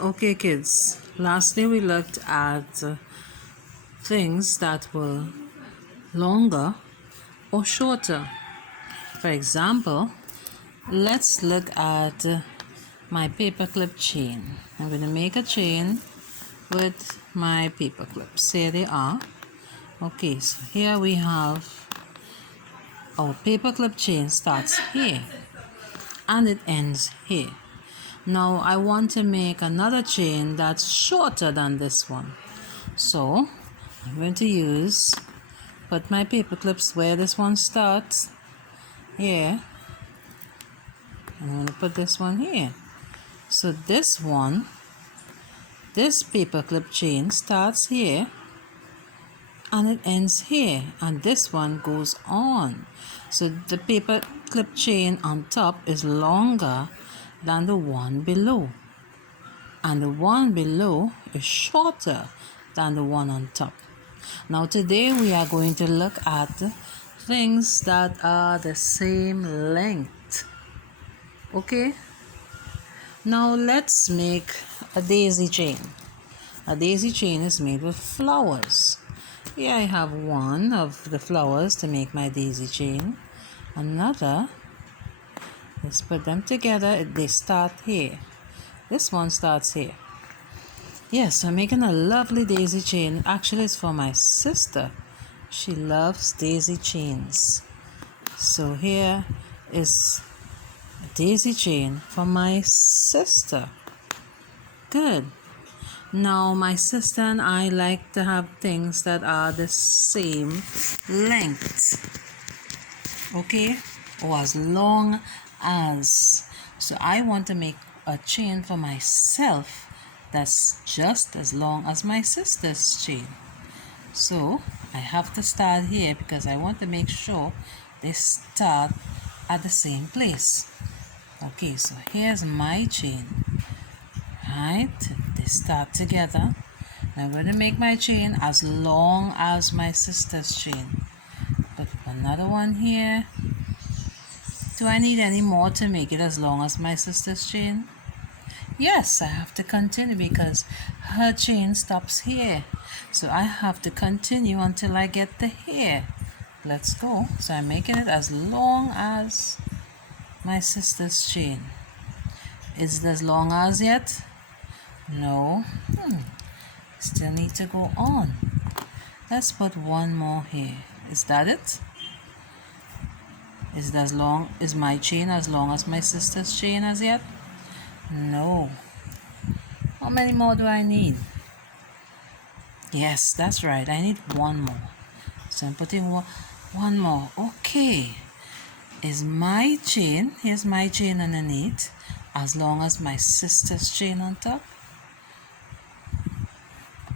Okay, kids, lastly we looked at things that were longer or shorter. For example, let's look at my paperclip chain. I'm going to make a chain with my paper clips. Here they are. Okay, so here we have our paperclip chain starts here and it ends here. Now I want to make another chain that's shorter than this one. So I'm going to put my paper clips where this one starts, here. I'm going to put this one here. So this paper clip chain starts here and it ends here, and this one goes on. So the paper clip chain on top is longer than the one below, and the one below is shorter than the one on top. Now today we are going to look at things that are the same length. Okay, now let's make a daisy chain. A daisy chain is made with flowers. Here I have one of the flowers to make my daisy chain. Another, let's put them together. They start here. This one starts here. Yes, I'm making a lovely daisy chain. Actually, it's for my sister. She loves daisy chains. So here is a daisy chain for my sister. Good. Now, my sister and I like to have things that are the same length. Okay? Or as long as. So I want to make a chain for myself that's just as long as my sister's chain. So I have to start here because I want to make sure they start at the same place. Okay, so here's my chain. Right, they start together. I'm going to make my chain as long as my sister's chain. Put another one here. Do I need any more to make it as long as my sister's chain? Yes, I have to continue because her chain stops here. So I have to continue until I get the here. Let's go. So I'm making it as long as my sister's chain. Is it as long as yet? No. Still need to go on. Let's put one more here. Is that it? Is my chain as long as my sister's chain as yet? No. How many more do I need? Yes, that's right. I need one more. So I'm putting one more. Okay. Is my chain, here's my chain underneath, as long as my sister's chain on top?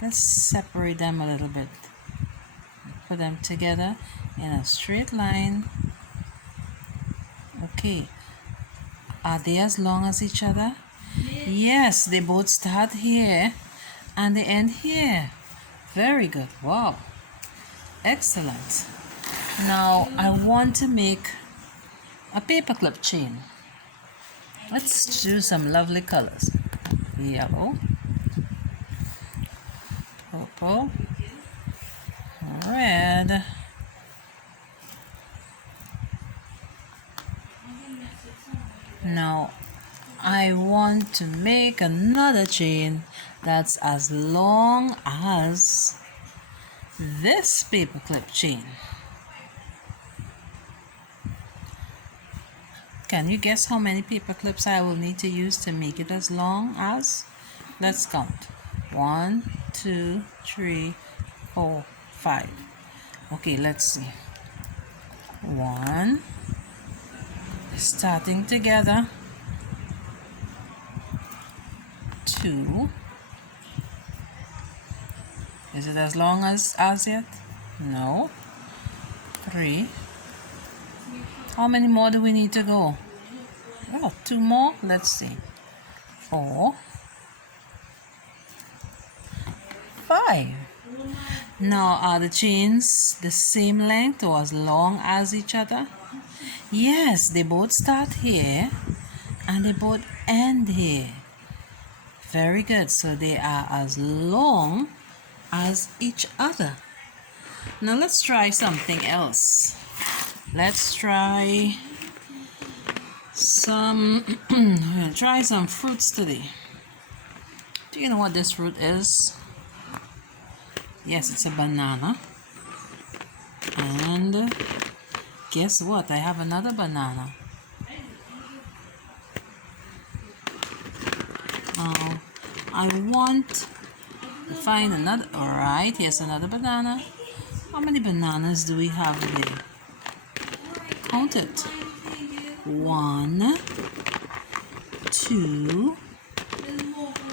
Let's separate them a little bit. Put them together in a straight line. Okay. Are they as long as each other? Yes, they both start here and they end here. Very good. Wow. Excellent. Now I want to make a paperclip chain. Let's choose some lovely colors. Yellow, purple, red. Now I want to make another chain that's as long as this paperclip chain. Can you guess how many paper clips I will need to use to make it as long as? Let's count. 1, 2, 3, 4, 5. Okay, let's see. 1, starting together. 2. Is it as long as yet? No. 3. How many more do we need to go? Oh, 2 more. Let's see. 4. 5. Now, are the chains the same length or as long as each other? Yes, they both start here and they both end here. Very good. So they are as long as each other. Now let's try something else. Let's try some try some fruits today. Do you know what this fruit is? Yes, it's a banana. And guess what? I have another banana. I want to find another. Alright, here's another banana. How many bananas do we have there? Count it. 1, 2,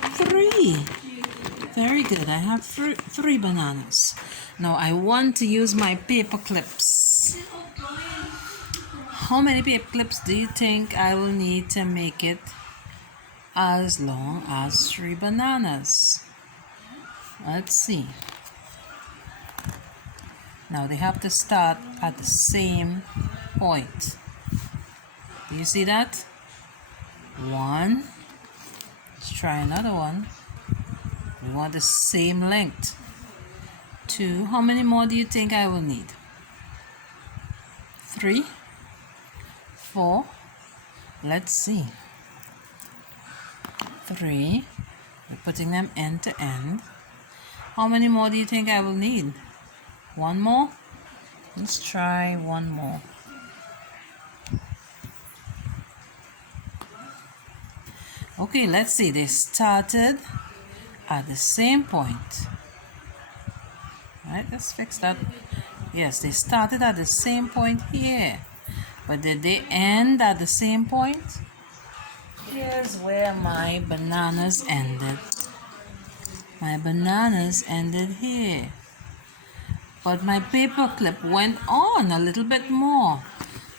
3. Very good. I have three bananas. Now I want to use my paper clips. How many paper clips do you think I will need to make it as long as 3 bananas? Let's see. Now they have to start at the same point. Do you see that? 1. Let's try another one. We want the same length. 2. How many more do you think I will need? 3, 4. Let's see. 3. We're putting them end to end. How many more do you think I will need? 1 more? Let's try 1 more. Okay, let's see. They started at the same point. Alright, let's fix that. Yes, they started at the same point here. But did they end at the same point? Here's where my bananas ended. My bananas ended here. But my paper clip went on a little bit more.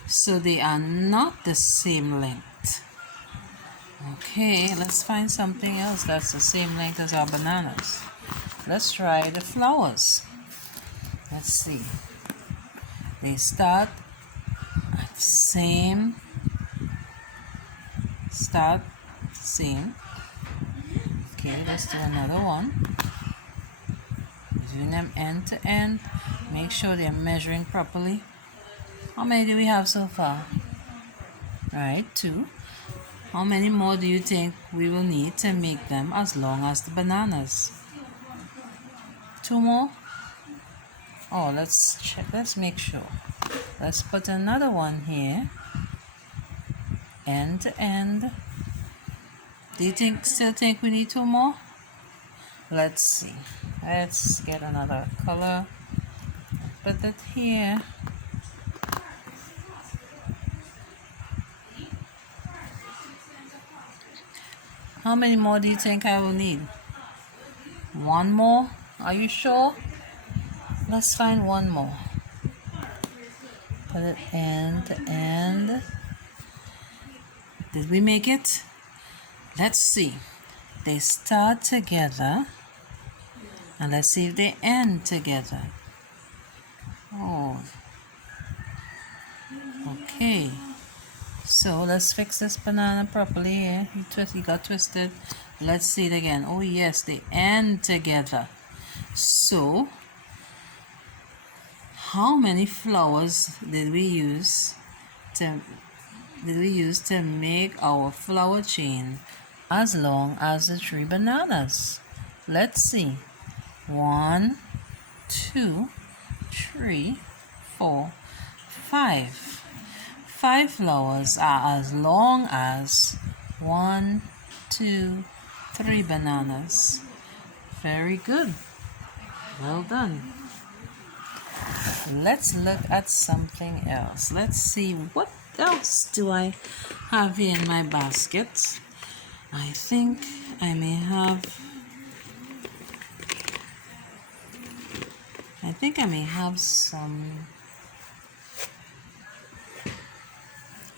So they are not the same length. Okay, let's find something else that's the same length as our bananas. Let's try the flowers. Let's see. They start at the same. Okay, let's do another one. Doing them end to end. Make sure they're measuring properly. How many do we have so far? Right, 2. How many more do you think we will need to make them as long as the bananas? 2 more? Oh, let's check. Let's make sure. Let's put another one here. End to end. Do you still think we need 2 more? Let's see. Let's get another color. Put it here. How many more do you think I will need? 1 more? Are you sure? Let's find 1 more. Put it end to end. Did we make it? Let's see. They start together. And let's see if they end together. Oh. Okay. So let's fix this banana properly here. He got twisted. Let's see it again. Oh yes, they end together. So how many flowers did we use to make our flower chain as long as the 3 bananas? Let's see. 1, 2, 3, 4, 5. 5 flowers are as long as 1, 2, 3 bananas. Very good. Well done. Let's look at something else. Let's see, what else do I have here in my basket? I think I may have some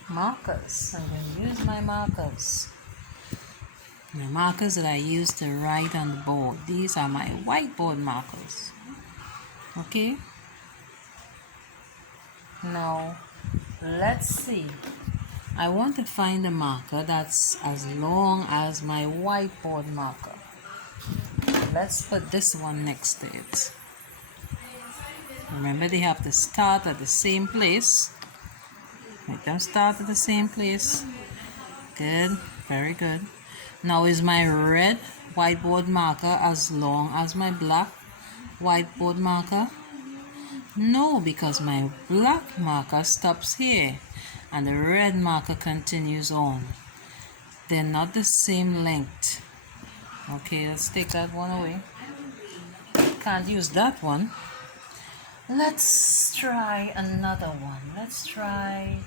markers. I'm going to use my markers. The markers that I use to write on the board. These are my whiteboard markers. Okay? Now, let's see I want to find a marker that's as long as my whiteboard marker. Let's put this one next to it. Remember, they have to start at the same place. Make them start at the same place. Good, very good. Now, is my red whiteboard marker as long as my black whiteboard marker? No, because my black marker stops here and the red marker continues on. They're not the same length. Okay, let's take that one away. Can't use that one. Let's try another one. Let's try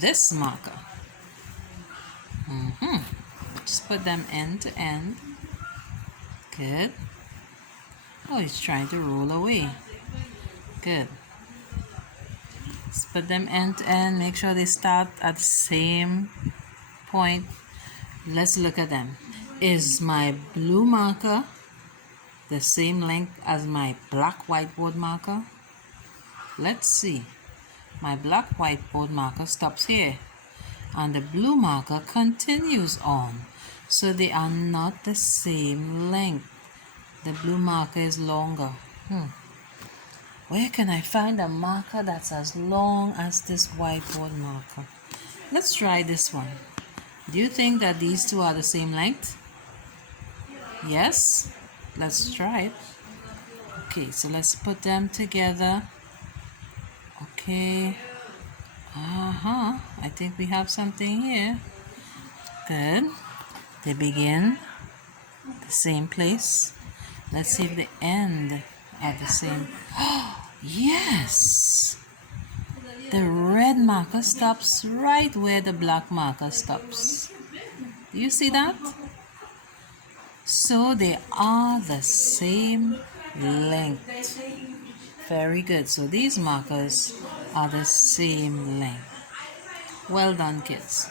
this marker. Just put them end to end. Good. Oh, he's trying to roll away. Good. Let's put them end to end. Make sure they start at the same point. Let's look at them. Is my blue marker the same length as my black whiteboard marker? Let's see. My black whiteboard marker stops here and the blue marker continues on. So they are not the same length. The blue marker is longer. Where can I find a marker that's as long as this whiteboard marker? Let's try this one. Do you think that these two are the same length? Yes? Let's try it. Okay, so let's put them together. Okay. I think we have something here. Good. They begin the same place. Let's see if they end at the same. Yes! The red marker stops right where the black marker stops. Do you see that? So they are the same length. Very good. So these markers are the same length. Well done, kids.